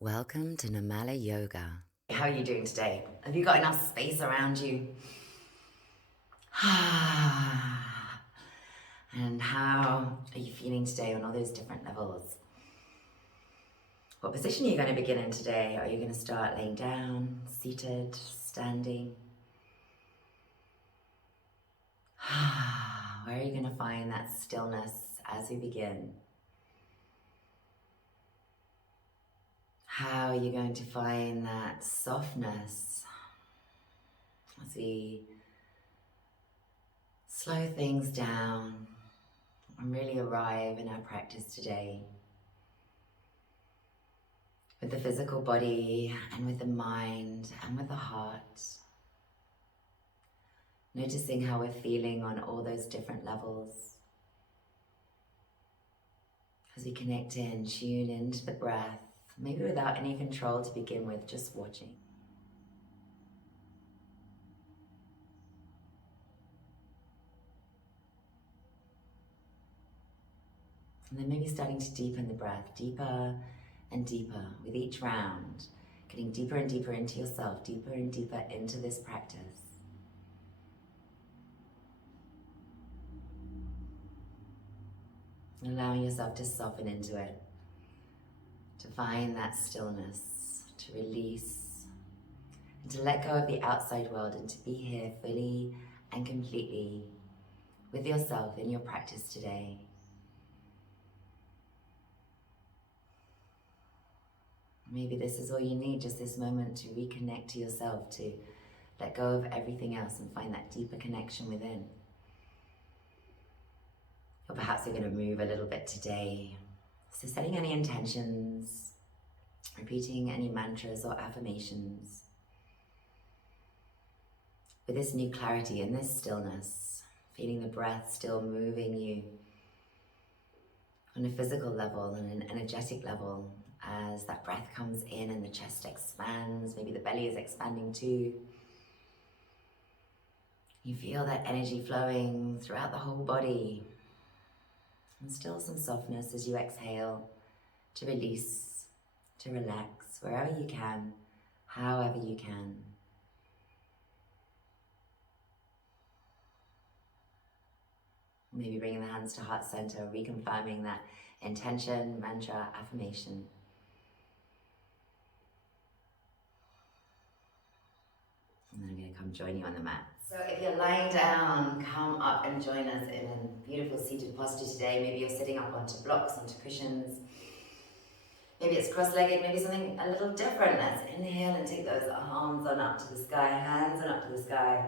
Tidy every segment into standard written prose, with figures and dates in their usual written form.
Welcome to Nirmala Yoga. How are you doing today? Have you got enough space around you? And how are you feeling today on all those different levels? What position are you going to begin in today? Are you going to start laying down, seated, standing? Where are you going to find that stillness as we begin? How are you going to find that softness as we slow things down and really arrive in our practice today with the physical body and with the mind and with the heart? Noticing how we're feeling on all those different levels. As we connect in, tune into the breath, maybe without any control to begin with, just watching. And then maybe starting to deepen the breath, deeper and deeper with each round, getting deeper and deeper into yourself, deeper and deeper into this practice. Allowing yourself to soften into it, to find that stillness, to release, and to let go of the outside world and to be here fully and completely with yourself in your practice today. Maybe this is all you need, just this moment to reconnect to yourself, to let go of everything else and find that deeper connection within. Or perhaps you're going to move a little bit today. So setting any intentions, repeating any mantras or affirmations. With this new clarity and this stillness, feeling the breath still moving you on a physical level and an energetic level. As that breath comes in and the chest expands, maybe the belly is expanding too. You feel that energy flowing throughout the whole body. And still some softness as you exhale, to release, to relax wherever you can, however you can. Maybe bringing the hands to heart center, reconfirming that intention, mantra, affirmation. And then I'm going to come join you on the mat. So if you're lying down, come up and join us in a beautiful seated posture today. Maybe you're sitting up onto blocks, onto cushions. Maybe it's cross-legged, maybe something a little different. Let's inhale and take those arms on up to the sky, hands on up to the sky.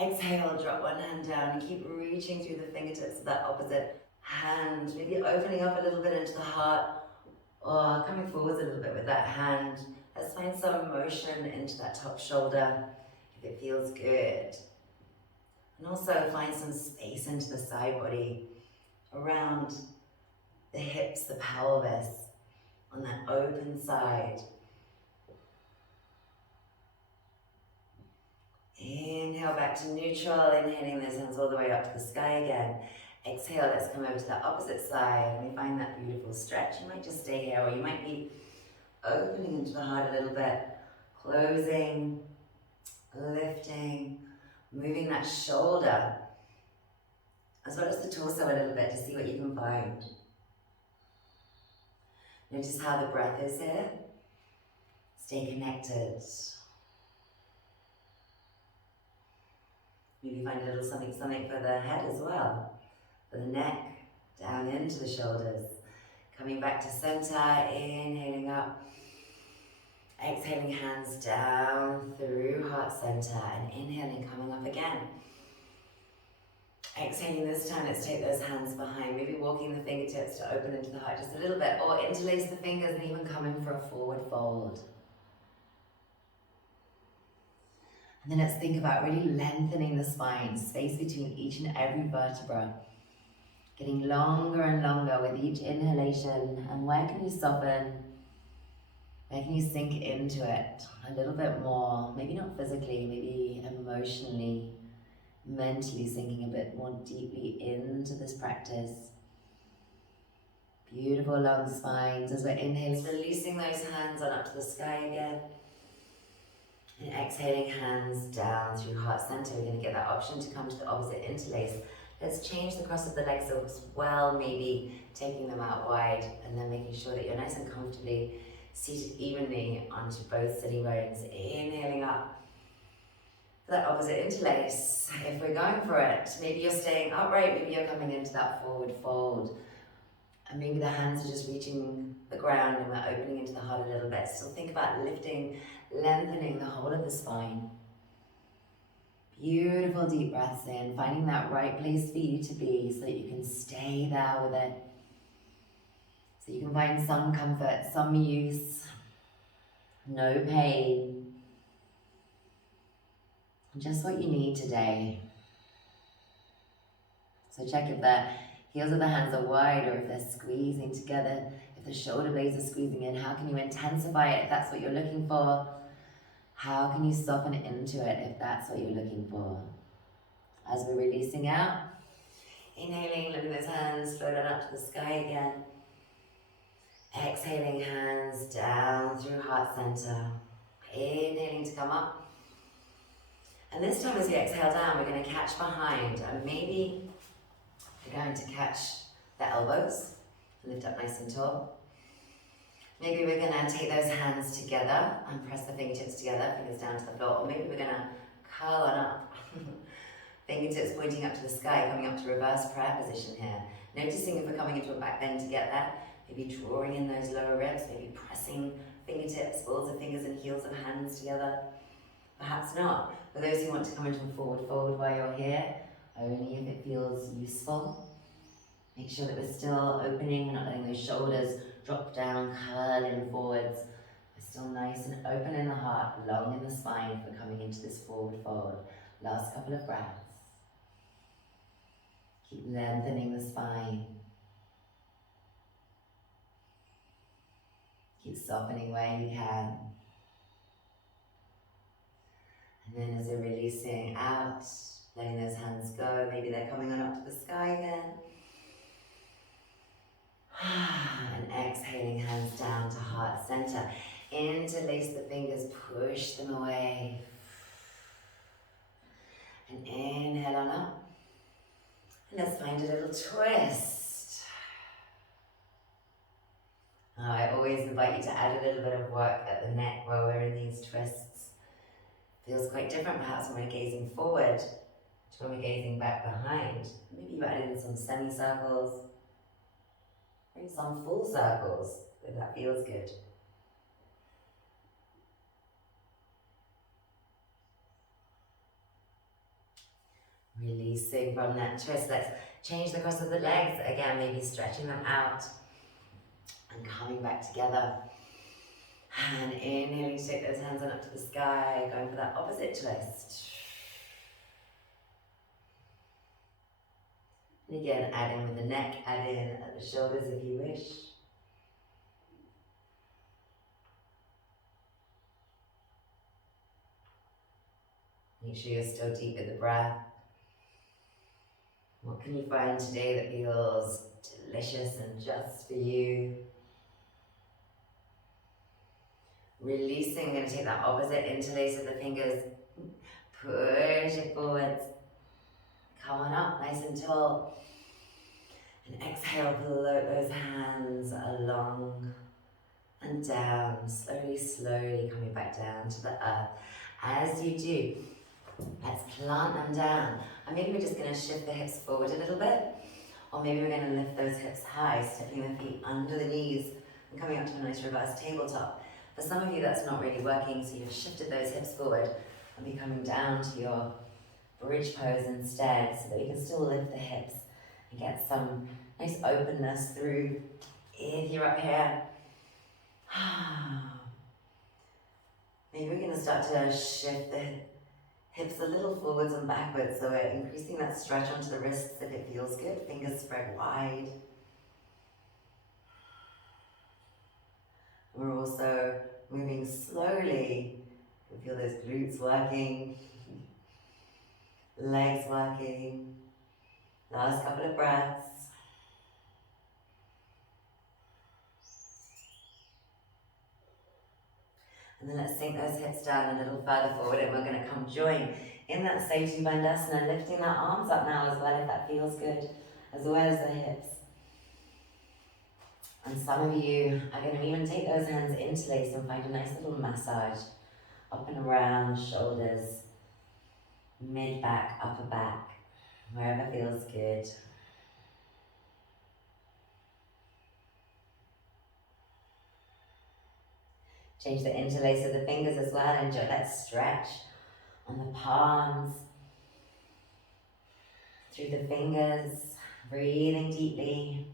Exhale, drop one hand down and keep reaching through the fingertips of that opposite hand. Maybe opening up a little bit into the heart or coming forwards a little bit with that hand. Let's find some motion into that top shoulder if it feels good. And also find some space into the side body, around the hips, the pelvis, on that open side. Inhale back to neutral, inhaling those hands all the way up to the sky again. Exhale, let's come over to the opposite side and we find that beautiful stretch. You might just stay here or you might be opening into the heart a little bit, closing, lifting, moving that shoulder as well as the torso a little bit to see what you can find. Notice how the breath is here. Stay connected. Maybe find a little something for the head as well, for the neck, down into the shoulders. Coming back to center, inhaling up. Exhaling, hands down through heart center and inhaling, coming up again. Exhaling this time, let's take those hands behind, maybe walking the fingertips to open into the heart just a little bit, or interlace the fingers and even come in for a forward fold. And then let's think about really lengthening the spine, space between each and every vertebra. Getting longer and longer with each inhalation. And where can you soften? Where can you sink into it a little bit more? Maybe not physically, maybe emotionally, mentally sinking a bit more deeply into this practice. Beautiful long spines. As we're inhaling, releasing those hands on up to the sky again. And exhaling, hands down through heart center. We're going to get that option to come to the opposite interlace. Let's change the cross of the legs as well, maybe taking them out wide and then making sure that you're nice and comfortably seated evenly onto both sitting bones. Inhaling up for that opposite interlace. If we're going for it, maybe you're staying upright, maybe you're coming into that forward fold. And maybe the hands are just reaching the ground and we're opening into the heart a little bit. So think about lifting, lengthening the whole of the spine. Beautiful deep breaths in, finding that right place for you to be so that you can stay there with it. So you can find some comfort, some use, no pain. Just what you need today. So check if the heels of the hands are wide or if they're squeezing together. If the shoulder blades are squeezing in, how can you intensify it if that's what you're looking for? How can you soften into it if that's what you're looking for? As we're releasing out, inhaling, letting those hands float on up to the sky again. Exhaling, hands down through heart center. Inhaling to come up. And this time as we exhale down, we're going to catch behind and maybe we're going to catch the elbows and lift up nice and tall. Maybe we're going to take those hands together and press the fingertips together, fingers down to the floor, or maybe we're going to curl on up. Fingertips pointing up to the sky, coming up to reverse prayer position here. Noticing if we're coming into a back bend to get that, maybe drawing in those lower ribs, maybe pressing fingertips, balls of fingers and heels of hands together. Perhaps not. For those who want to come into a forward fold while you're here, only if it feels useful. Make sure that we're still opening, we're not letting those shoulders drop down, curling forwards. We're still nice and open in the heart, long in the spine for coming into this forward fold. Last couple of breaths. Keep lengthening the spine. Keep softening where you can. And then as we're releasing out, letting those hands go, maybe they're coming on up to the sky again. And exhaling, hands down to heart center. Interlace the fingers, push them away. And inhale on up. And let's find a little twist. I always invite you to add a little bit of work at the neck while we're in these twists. Feels quite different perhaps when we're gazing forward to when we're gazing back behind. Maybe you add in some semicircles, maybe some full circles, if that feels good. Releasing from that twist, let's change the cross of the legs. Again, maybe stretching them out and coming back together. And inhaling to take those hands on up to the sky, going for that opposite twist. And again, add in with the neck, add in at the shoulders if you wish. Make sure you're still deep with the breath. What can you find today that feels delicious and just for you? Releasing, going to take that opposite interlace of the fingers, push it forwards, come on up nice and tall, and exhale, float those hands along and down, slowly coming back down to the earth. As you do, let's plant them down, and maybe we're just going to shift the hips forward a little bit, or maybe we're going to lift those hips high, stepping the feet under the knees and coming up to a nice reverse tabletop. For some of you that's not really working, so you've shifted those hips forward and be coming down to your bridge pose instead, so that you can still lift the hips and get some nice openness through if you're up here. Maybe we're going to start to shift the hips a little forwards and backwards, so we're increasing that stretch onto the wrists if it feels good. Fingers spread wide. We're also moving slowly. You feel those glutes working, legs working. Last couple of breaths. And then let's sink those hips down a little further forward, and we're going to come join in that Setu Bandhasana, lifting that arms up now as well if that feels good, as well as the hips. And some of you are going to even take those hands interlaced and find a nice little massage up and around shoulders, mid back, upper back, wherever feels good. Change the interlace of the fingers as well. Enjoy that stretch on the palms, through the fingers, breathing deeply.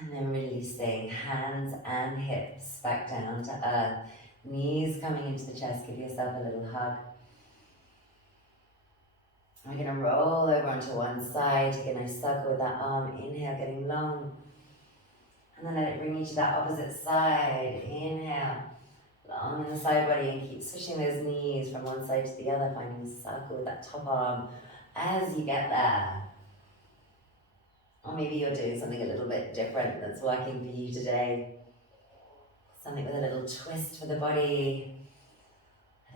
And then releasing hands and hips back down to earth. Knees coming into the chest. Give yourself a little hug. We're going to roll over onto one side. Take a nice circle with that arm. Inhale, getting long. And then let it bring you to that opposite side. Inhale, long in the side body, and keep switching those knees from one side to the other, finding a circle with that top arm as you get there. Or maybe you're doing something a little bit different that's working for you today. Something with a little twist for the body,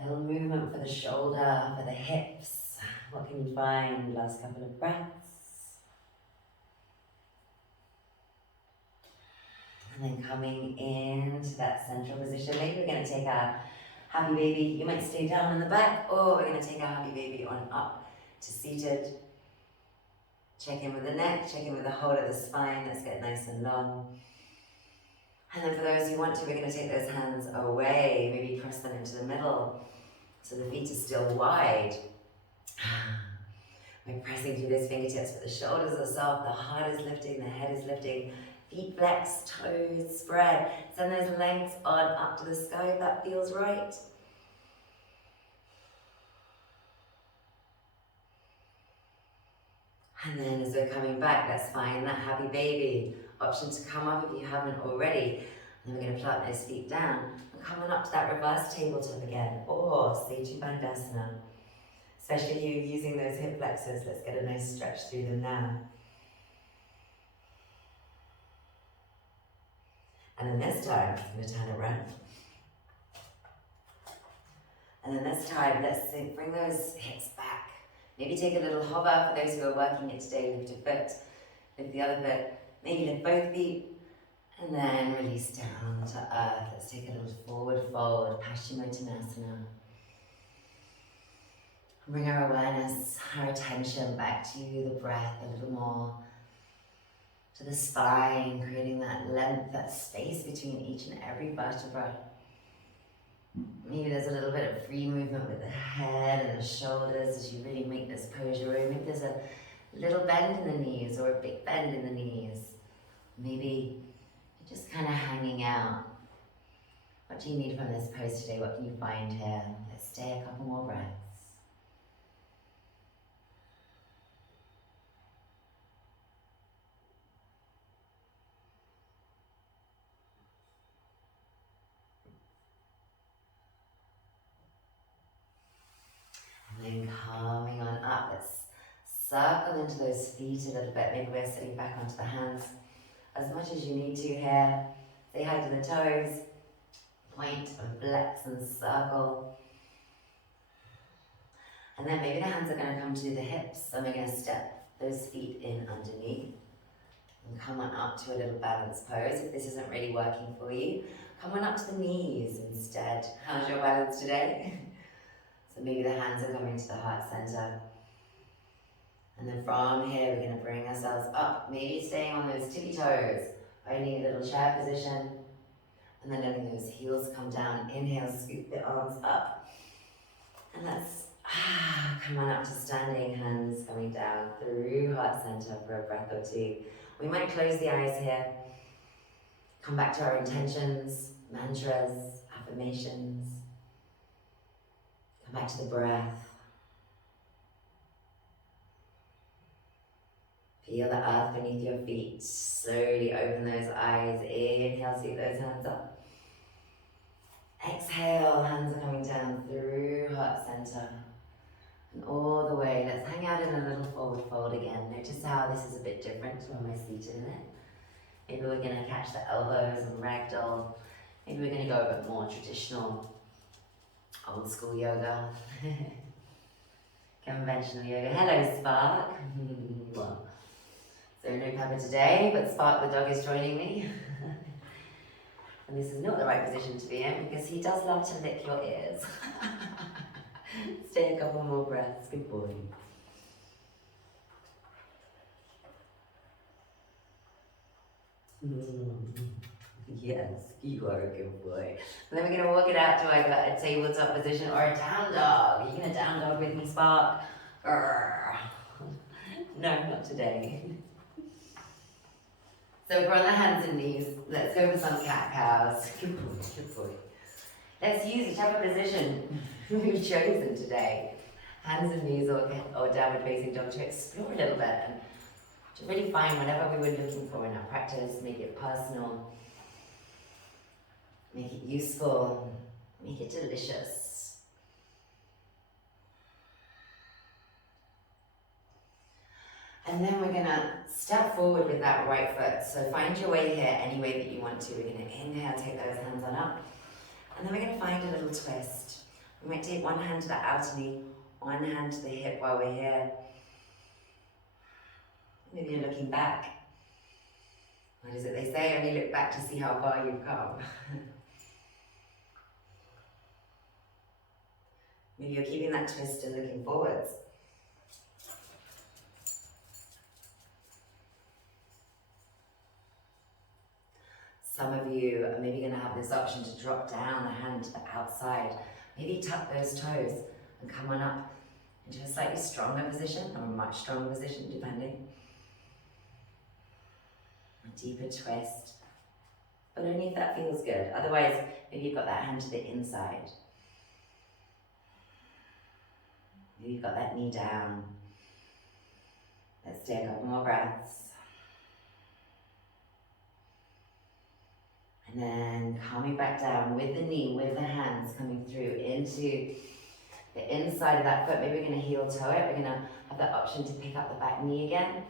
a little movement for the shoulder, for the hips. What can you find? Last couple of breaths. And then coming into that central position. Maybe we're going to take our happy baby. You might stay down on the back, or we're going to take our happy baby on up to seated. Check in with the neck, check in with the whole of the spine. Let's get nice and long. And then for those who want to, we're going to take those hands away. Maybe press them into the middle so the feet are still wide. We're pressing through those fingertips, but the shoulders are soft, the heart is lifting, the head is lifting. Feet flex, toes spread. Send those legs on up to the sky if that feels right. And then as we're coming back, let's find that happy baby. Option to come up if you haven't already. And then we're going to plant those feet down. And coming up to that reverse tabletop again, or Setu Bandhasana. Especially if you're using those hip flexors, let's get a nice stretch through them now. And then this time, I'm going to turn around. And then this time, let's bring those hips back. Maybe take a little hover for those who are working it today. Lift a foot, lift the other foot. Maybe lift both feet. And then release down to earth. Let's take a little forward fold, Paschimottanasana. Bring our awareness, our attention back to the breath a little more. To the spine, creating that length, that space between each and every vertebra. Maybe there's a little bit of free movement with the head and the shoulders as you really make this pose your own. Maybe there's a little bend in the knees or a big bend in the knees. Maybe you're just kind of hanging out. What do you need from this pose today? What can you find here? Let's stay a couple more breaths. And then coming on up, let's circle into those feet a little bit. Maybe we're sitting back onto the hands as much as you need to here. Say hi to the toes. Point and flex and circle. And then maybe the hands are going to come to the hips, and we're going to step those feet in underneath. And come on up to a little balanced pose. If this isn't really working for you, come on up to the knees instead. How's your balance today? So maybe the hands are coming to the heart center. And then from here, we're going to bring ourselves up, maybe staying on those tippy toes, finding a little chair position, and then letting those heels come down. Inhale, scoop the arms up. And let's come on up to standing, hands coming down through heart center for a breath or two. We might close the eyes here. Come back to our intentions, mantras, affirmations. Come back to the breath. Feel the earth beneath your feet. Slowly open those eyes. Inhale, sweep those hands up. Exhale, hands are coming down through heart center. And all the way, let's hang out in a little forward fold again. Notice how this is a bit different when we're seated in it. Maybe we're going to catch the elbows and ragdoll. Maybe we're going to go a bit more traditional, old school yoga. Conventional yoga. Hello, Spark. So no Pepper today, but Spark the dog is joining me. And this is not the right position to be in because he does love to lick your ears. Stay a couple more breaths. Good boy. Yes, you are a good boy. And then we're going to walk it out to either a tabletop position or a down dog. Are you going to down dog with me, Spark? Grrr. No, not today. So we're on the hands and knees. Let's go for some cat-cows. Good boy, good boy. Let's use whichever position we've chosen today. Hands and knees or downward facing dog to explore a little bit and to really find whatever we were looking for in our practice, make it personal, make it useful, make it delicious. And then we're gonna step forward with that right foot. So find your way here any way that you want to. We're gonna inhale, take those hands on up. And then we're gonna find a little twist. We might take one hand to the outer knee, one hand to the hip while we're here. Maybe you're looking back. What is it they say? Only look back to see how far you've come. Maybe you're keeping that twist and looking forwards. Some of you are maybe going to have this option to drop down the hand to the outside. Maybe tuck those toes and come on up into a slightly stronger position or a much stronger position, depending. A deeper twist, but only if that feels good. Otherwise, maybe you've got that hand to the inside. Maybe you've got that knee down. Let's take a couple more breaths. And then coming back down with the knee, with the hands coming through into the inside of that foot. Maybe we're going to heel toe it. We're going to have that option to pick up the back knee again.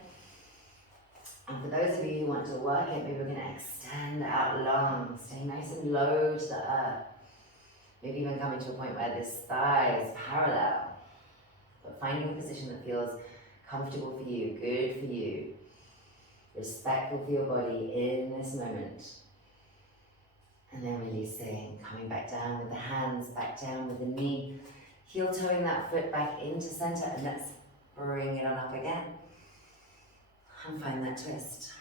And for those of you who want to work it, maybe we're going to extend out long, stay nice and low to the earth. Maybe even coming to a point where this thigh is parallel. But finding a position that feels comfortable for you, good for you, respectful for your body in this moment. And then releasing, coming back down with the hands, back down with the knee, heel toeing that foot back into center, and let's bring it on up again. And find that twist.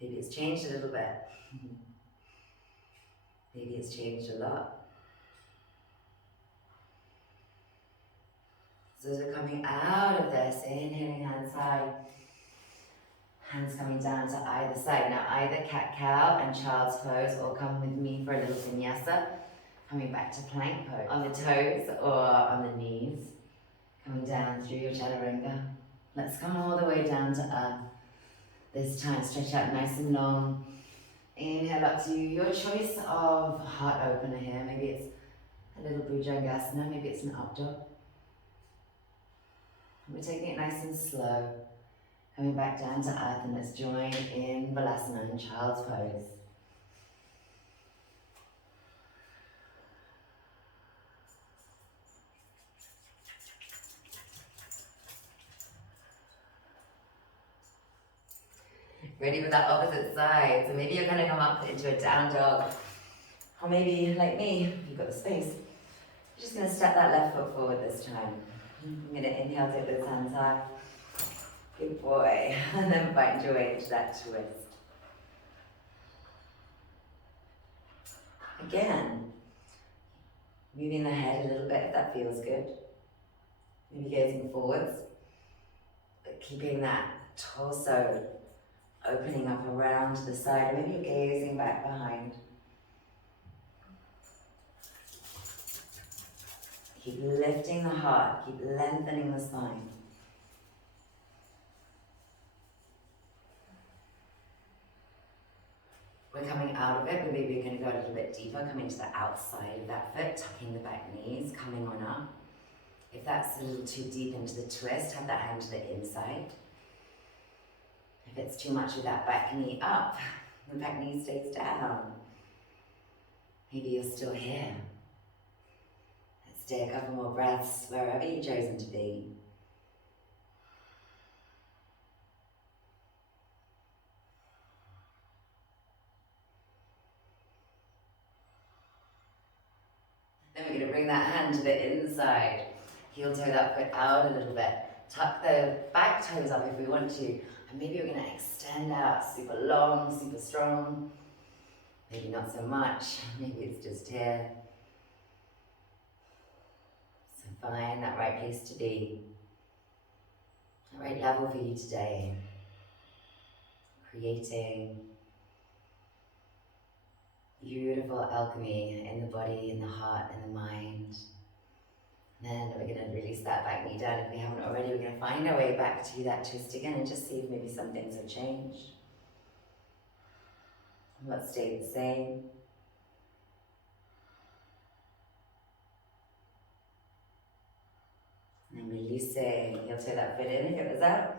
Maybe it's changed a little bit. Maybe it's changed a lot. So as we're coming out of this, inhaling hands high, hands coming down to either side. Now either cat-cow and child's pose, or come with me for a little vinyasa. Coming back to plank pose, on the toes or on the knees. Coming down through your chaturanga. Let's come all the way down to earth. This time stretch out nice and long. Inhale up to your choice of heart opener here. Maybe it's a little bhujangasana, maybe it's an up dog. We're taking it nice and slow. Coming back down to earth, and let's join in Balasana in child's pose. Ready for that opposite side. So maybe you're going to come up into a down dog. Or maybe, like me, if you've got the space, you're just going to step that left foot forward this time. I'm going to inhale, take those hands high. Good boy. And then find your way into that twist. Again, moving the head a little bit if that feels good. Maybe gazing forwards, but keeping that torso opening up around to the side. Maybe you're gazing back behind. Keep lifting the heart, keep lengthening the spine. We're coming out of it. maybe we're going to go a little bit deeper, coming to the outside of that foot, tucking the back knees, coming on up. If that's a little too deep into the twist, have that hand to the inside. If it's too much with that back knee up, the back knee stays down. Maybe you're still here. Let's take a couple more breaths wherever you've chosen to be. Then we're going to bring that hand to the inside. Heel toe that foot out a little bit. Tuck the back toes up if we want to. And maybe we're going to extend out super long, super strong. Maybe not so much. Maybe it's just here. So find that right place to be. The right level for you today. Creating beautiful alchemy in the body, in the heart, in the mind. And then we're going to release that back knee down. If we haven't already, we're going to find our way back to that twist again and just see if maybe some things have changed. What stayed the same. And releasing, heel toe that foot in if it was out.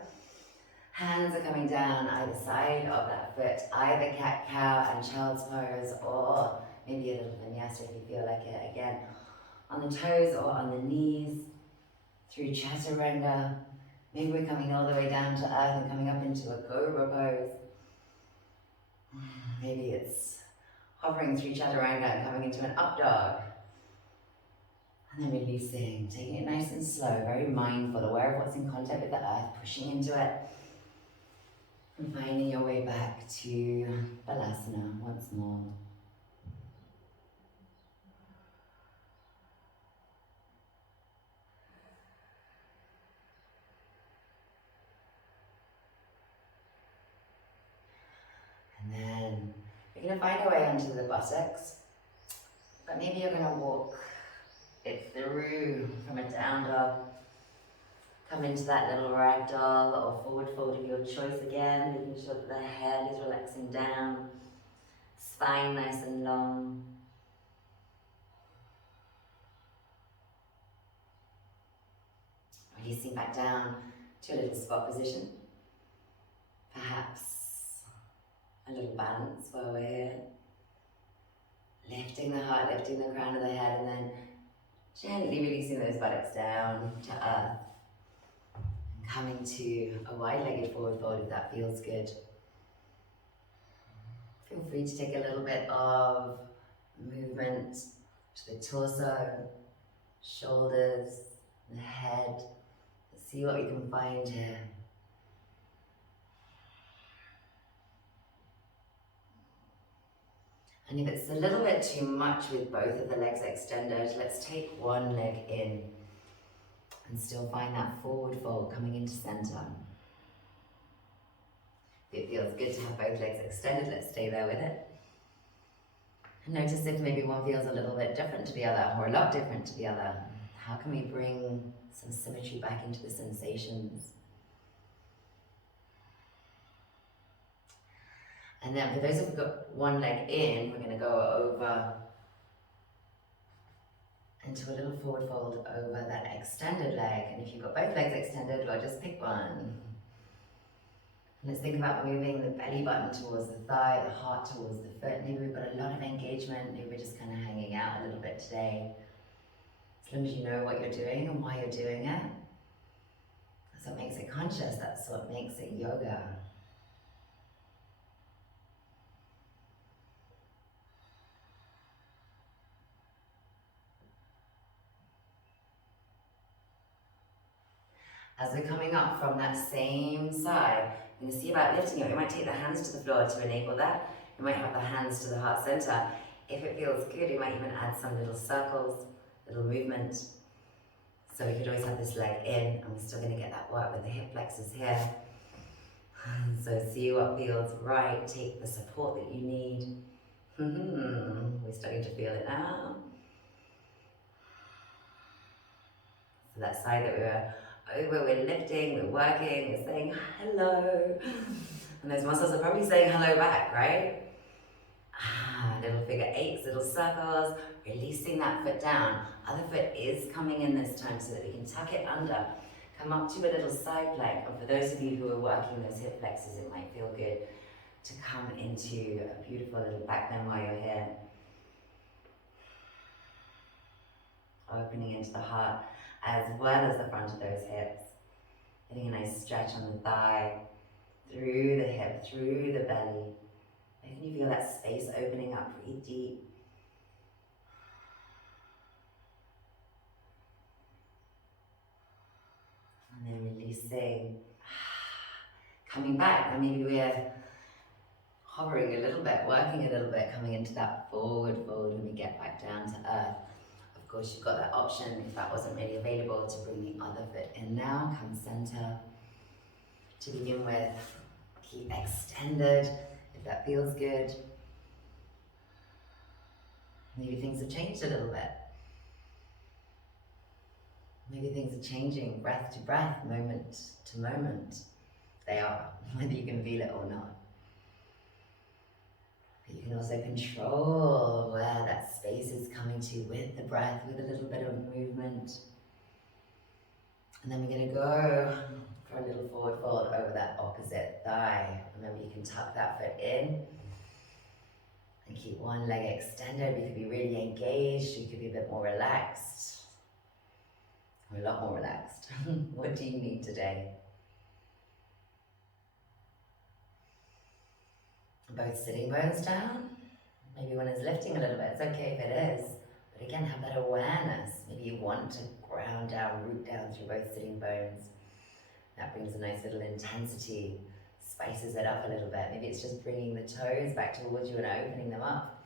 Hands are coming down either side of that foot, either cat-cow and child's pose, or maybe a little vinyasa if you feel like it. Again, on the toes or on the knees, through chaturanga. Maybe we're coming all the way down to earth and coming up into a cobra pose. Maybe it's hovering through chaturanga and coming into an up dog. And then releasing, taking it nice and slow, very mindful, aware of what's in contact with the earth, pushing into it. And finding your way back to Balasana once more. And then you're going to find a way onto the buttocks, but maybe you're going to walk it through from a down dog. Come into that little ragdoll or forward fold of your choice again, making sure that the head is relaxing down, spine nice and long. Releasing back down to a little squat position. Perhaps a little balance while we're here. Lifting the heart, lifting the crown of the head, and then gently releasing those buttocks down to earth. Coming to a wide-legged forward fold if that feels good. Feel free to take a little bit of movement to the torso, shoulders, the head. Let's see what we can find here. And if it's a little bit too much with both of the legs extended, let's take one leg in. And still find that forward fold coming into center. If it feels good to have both legs extended, let's stay there with it. And notice if maybe one feels a little bit different to the other, or a lot different to the other. How can we bring some symmetry back into the sensations? And then for those who've got one leg in, we're going to go over into a little forward fold over that extended leg. And if you've got both legs extended, well, just pick one. Let's think about moving the belly button towards the thigh, the heart towards the foot. Maybe we've got a lot of engagement. Maybe we're just kind of hanging out a little bit today. As long as you know what you're doing and why you're doing it. That's what makes it conscious. That's what makes it yoga. As we're coming up from that same side, you're going to see about lifting it. You might take the hands to the floor to enable that. You might have the hands to the heart center. If it feels good, you might even add some little circles, little movement. So we could always have this leg in, and we're still going to get that work with the hip flexors here. So see what feels right. Take the support that you need. We're starting to feel it now. So that side that we were over, we're lifting, we're working, we're saying hello. And those muscles are probably saying hello back, right? A little figure eights, little circles, releasing that foot down. Other foot is coming in this time so that we can tuck it under. Come up to a little side plank. And for those of you who are working those hip flexors, it might feel good to come into a beautiful little back bend while you're here. Opening into the heart as well as the front of those hips. Getting a nice stretch on the thigh, through the hip, through the belly. Making you feel that space opening up. Breathe deep. And then releasing. Coming back, and maybe we're hovering a little bit, working a little bit, coming into that forward fold when we get back down to earth. Of course, you've got that option, if that wasn't really available, to bring the other foot in now. Come center. To begin with, keep extended, if that feels good. Maybe things have changed a little bit. Maybe things are changing breath to breath, moment to moment. They are, whether you can feel it or not. But you can also control where that space is coming to with the breath, with a little bit of movement. And then we're going to go for a little forward fold over that opposite thigh. Remember, you can tuck that foot in and keep one leg extended. You could be really engaged, you could be a bit more relaxed, or a lot more relaxed. What do you need today? Both sitting bones down. Maybe one is lifting a little bit, it's okay if it is. But again, have that awareness. Maybe you want to ground down, root down through both sitting bones. That brings a nice little intensity, spices it up a little bit. Maybe it's just bringing the toes back towards you and opening them up.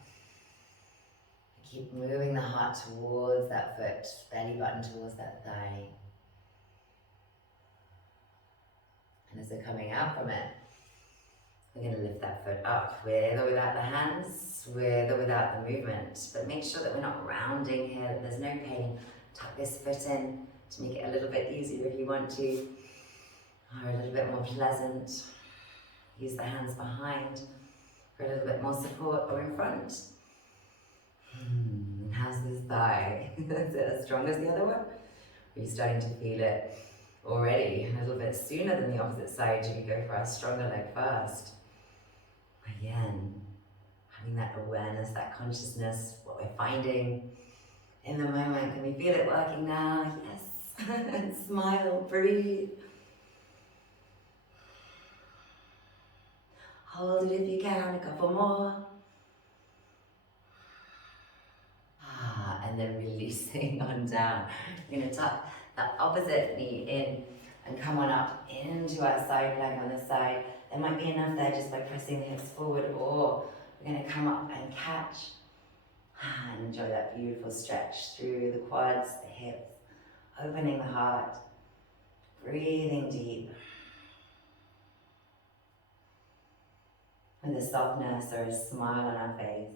Keep moving the heart towards that foot, belly button towards that thigh. And as they're coming out from it, we're going to lift that foot up with or without the hands, with or without the movement. But make sure that we're not rounding here, that there's no pain. Tuck this foot in to make it a little bit easier if you want to, or a little bit more pleasant. Use the hands behind for a little bit more support, or in front. How's this thigh? Is it as strong as the other one? Are you starting to feel it already a little bit sooner than the opposite side? Should we go for our stronger leg first? Again, having that awareness, that consciousness, what we're finding in the moment. Can we feel it working now? Yes. Smile, breathe. Hold it if you can, a couple more. And then releasing on down. We're going to tuck the opposite knee in and come on up into our side plank on the side. There might be enough there just by pressing the hips forward, or we're going to come up and catch and enjoy that beautiful stretch through the quads, the hips, opening the heart, breathing deep. With a softness or a smile on our face.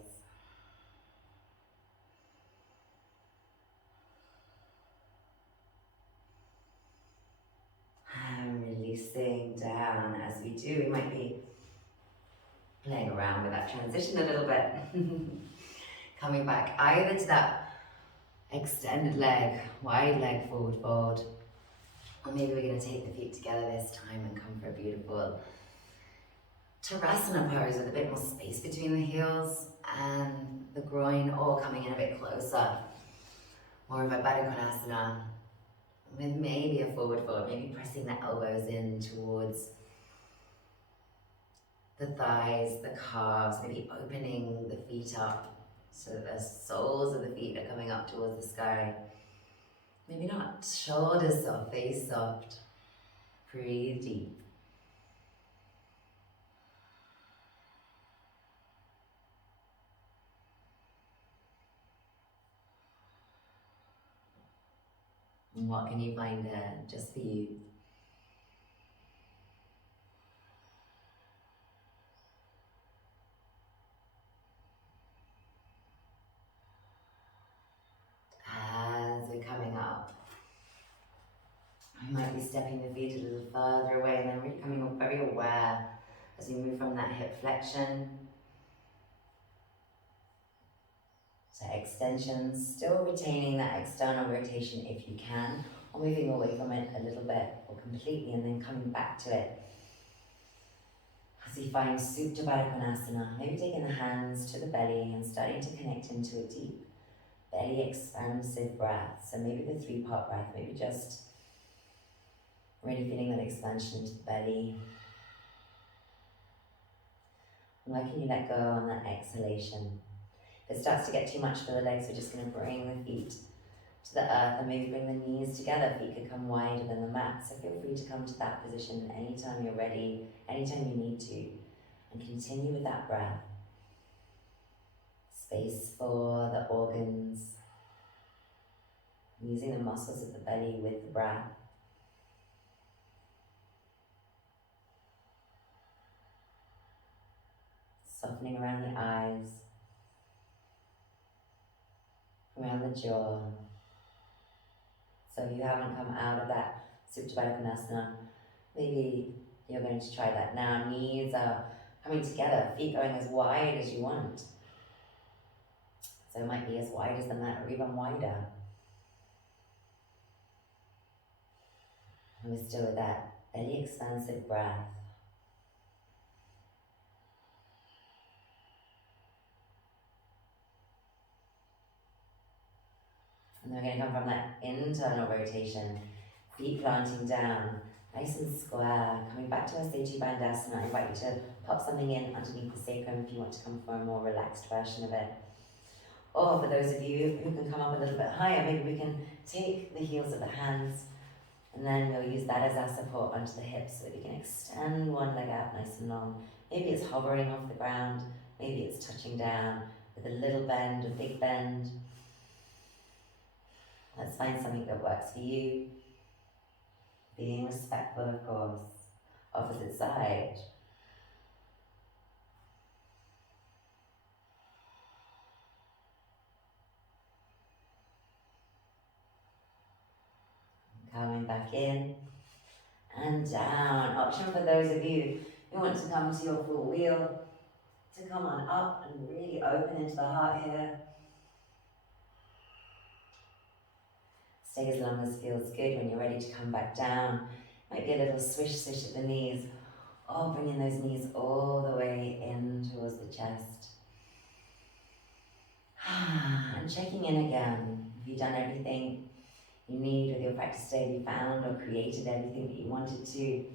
And releasing down. As we do, we might be playing around with that transition a little bit. Coming back either to that extended leg, wide leg forward fold, or maybe we're going to take the feet together this time and come for a beautiful Savasana pose with a bit more space between the heels and the groin, or coming in a bit closer. More of a Baddha Konasana with maybe a forward fold, maybe pressing the elbows in towards the thighs, the calves, maybe opening the feet up so that the soles of the feet are coming up towards the sky. Maybe not. Shoulders soft, face soft. Breathe deep. And what can you find there just for you? As we're coming up, I might be stepping the feet a little further away, and then really coming up very aware as we move from that hip flexion to extensions, still retaining that external rotation if you can, or moving away from it a little bit or completely and then coming back to it. As you find Supta Baddha Konasana, maybe taking the hands to the belly and starting to connect into a deep belly expansive breath. So maybe the 3-part breath, maybe just really feeling that expansion into the belly. And where can you let go on that exhalation? If it starts to get too much for the legs, we're just going to bring the feet to the earth and maybe bring the knees together. Feet could come wider than the mat. So feel free to come to that position anytime you're ready, anytime you need to. And continue with that breath. Space for the organs. Using the muscles of the belly with the breath. Softening around the eyes. Around the jaw. So if you haven't come out of that Supta Baddha Konasana, maybe you're going to try that now. Knees are coming together, feet going as wide as you want. So it might be as wide as the mat or even wider. And we're still with that belly expansive breath. And then we're going to come from that internal rotation, feet planting down, nice and square, coming back to our Setu Bandhasana. I invite you to pop something in underneath the sacrum if you want to come for a more relaxed version of it. Or for those of you who can come up a little bit higher, maybe we can take the heels of the hands and then we'll use that as our support onto the hips so that we can extend one leg out nice and long. Maybe it's hovering off the ground, maybe it's touching down with a little bend, a big bend. Let's find something that works for you. Being respectful, of course. Opposite side. Coming back in and down. Option for those of you who want to come to your full wheel, to come on up and really open into the heart here. Stay as long as feels good. When you're ready to come back down, might be a little swish swish at the knees. Oh, bringing those knees all the way in towards the chest. And checking in again. Have you done everything you need with your practice today? Have you found or created everything that you wanted to?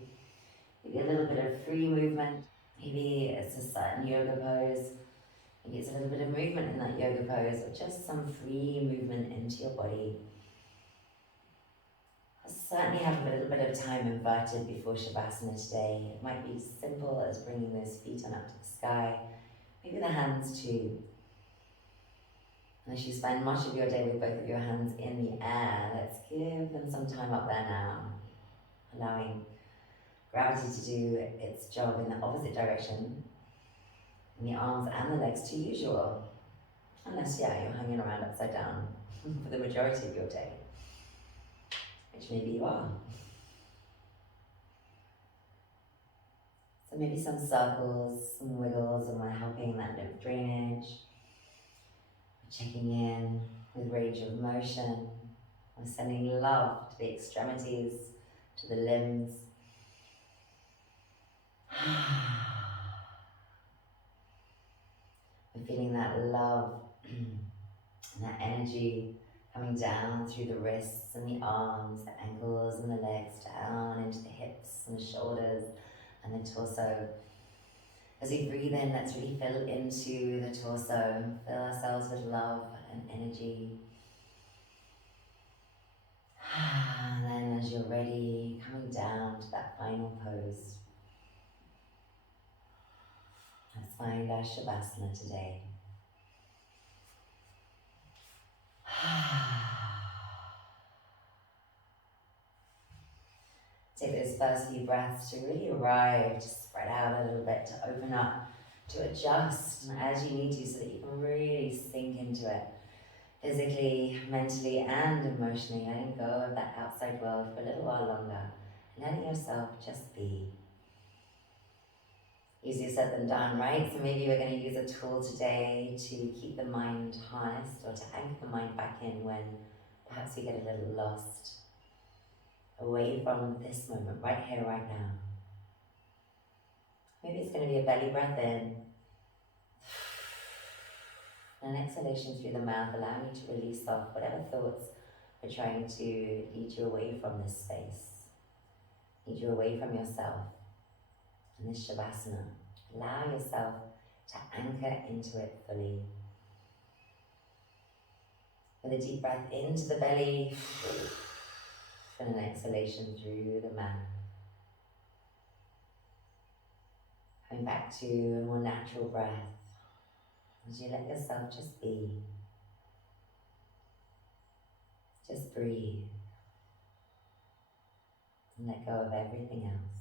Maybe a little bit of free movement. Maybe it's a certain yoga pose. Maybe it's a little bit of movement in that yoga pose, or just some free movement into your body. I'll certainly have a little bit of time inverted before Shavasana today. It might be simple as bringing those feet on up to the sky. Maybe the hands too. And as you spend much of your day with both of your hands in the air, let's give them some time up there now. Allowing gravity to do its job in the opposite direction. In the arms and the legs to usual. Unless, you're hanging around upside down for the majority of your day. Which maybe you are. So maybe some circles, some wiggles, and we're helping that lymph drainage. Checking in with range of motion. We're sending love to the extremities, to the limbs. We're feeling that love and that energy coming down through the wrists and the arms, the ankles and the legs, down into the hips and the shoulders and the torso. As we breathe in, let's really fill into the torso, fill ourselves with love and energy. And then as you're ready, coming down to that final pose. Let's find our Shavasana today. Take those first few breaths to really arrive, to spread out a little bit, to open up, to adjust as you need to so that you can really sink into it. Physically, mentally and emotionally, letting go of that outside world for a little while longer. Letting yourself just be. Easier said than done, right? So maybe we're going to use a tool today to keep the mind harnessed or to anchor the mind back in when perhaps we get a little lost away from this moment, right here, right now. Maybe it's going to be a belly breath in and an exhalation through the mouth, allowing you to release off whatever thoughts are trying to lead you away from this space, lead you away from yourself and this Shavasana. Allow yourself to anchor into it fully. With a deep breath into the belly and an exhalation through the mouth. Coming back to a more natural breath as you let yourself just be. Just breathe and let go of everything else.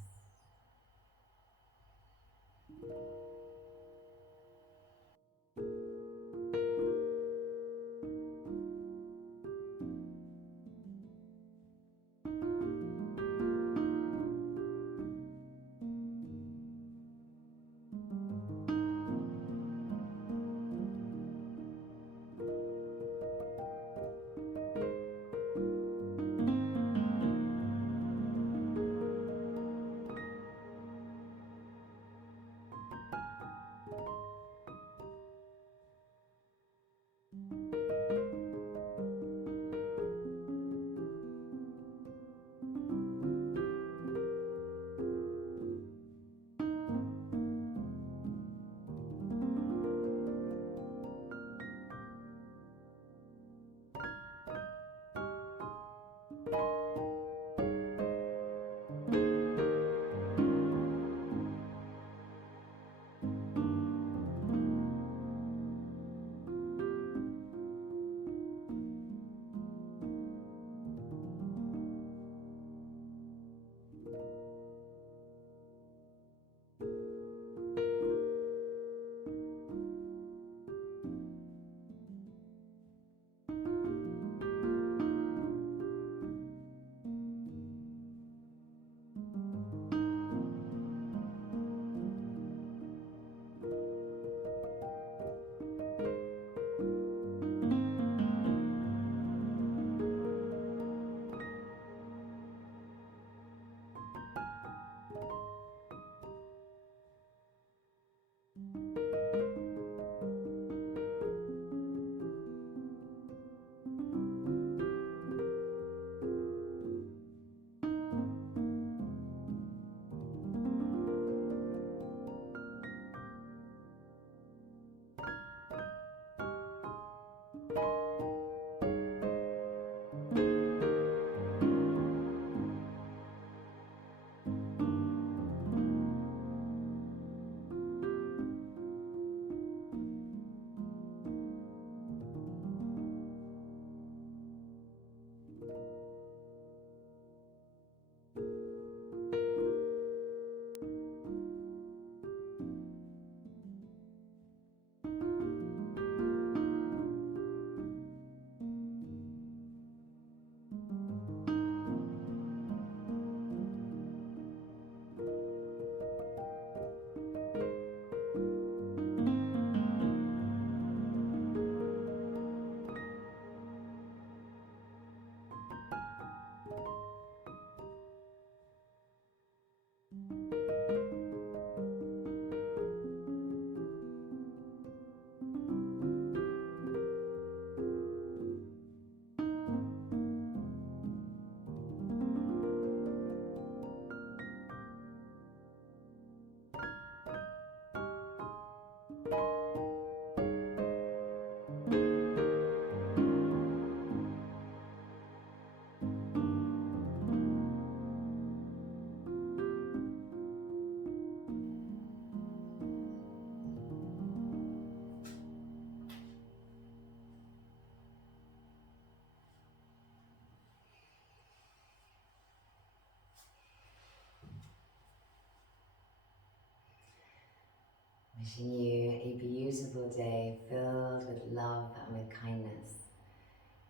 Wishing you a beautiful day filled with love and with kindness.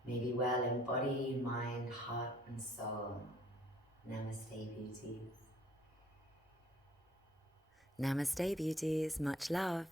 May be well in body, mind, heart and soul. Namaste, beauties. Namaste, beauties. Much love.